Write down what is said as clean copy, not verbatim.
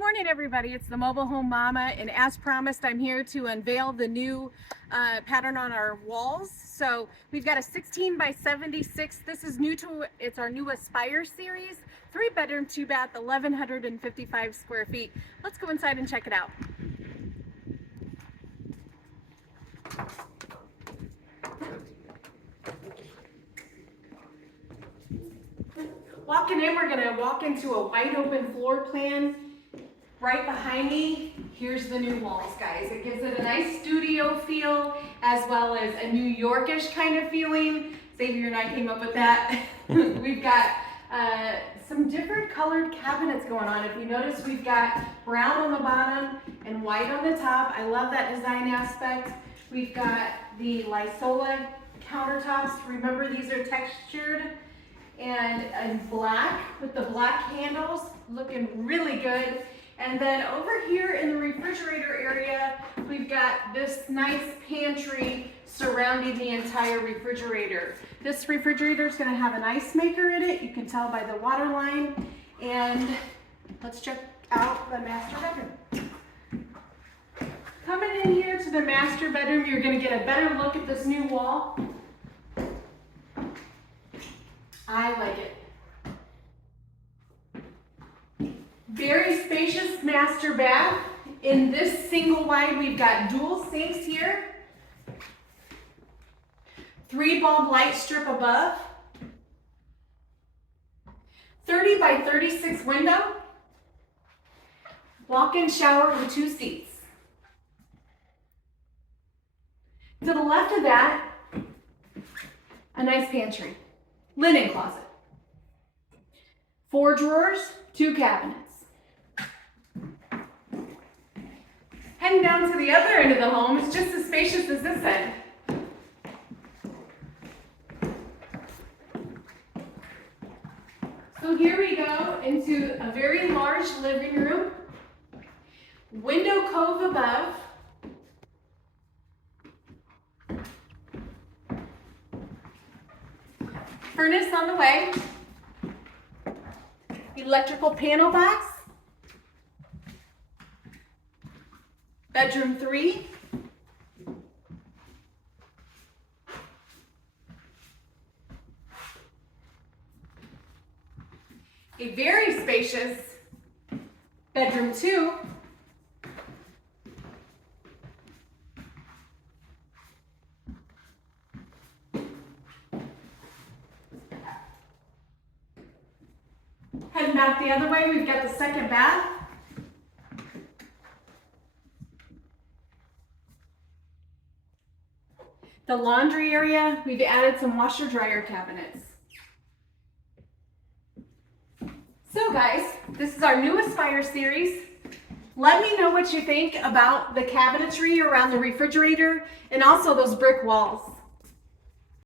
morning, everybody. It's the Mobile Home Mama, and as promised, I'm here to unveil the new pattern on our walls. So we've got a 16 by 76. This is new to, it's our new Aspire series. 3-bedroom, 2-bath, 1,155 square feet. Let's go inside and check it out. Walking in, we're gonna walk into a wide open floor plan. Right behind me, here's the new walls, guys. It gives it a nice studio feel, as well as a New Yorkish kind of feeling. Xavier and I came up with that. We've got some different colored cabinets going on. If you notice, we've got brown on the bottom and white on the top. I love that design aspect. We've got the Lysola countertops. Remember, these are textured and black with the black handles, looking really good. And then over here in the refrigerator area, we've got this nice pantry surrounding the entire refrigerator. This refrigerator is going to have an ice maker in it. You can tell by the water line. And let's check out the master bedroom. Coming in here to the master bedroom, you're going to get a better look at this new wall. I like it. Very spacious master bath. In this single wide, we've got dual sinks here. 3-bulb light strip above. 30 by 36 window. Walk-in shower with 2 seats. To the left of that, a nice pantry. Linen closet. 4 drawers, 2 cabinets. Heading down to the other end of the home, it's just as spacious as this end. So here we go into a very large living room. Window cove above. Furnace on the way. Electrical panel box. Bedroom 3. A very spacious bedroom 2. Heading back the other way, we've got the second bath. The laundry area, we've added some washer dryer cabinets. So guys, this is our new Aspire series. Let me know what you think about the cabinetry around the refrigerator and also those brick walls.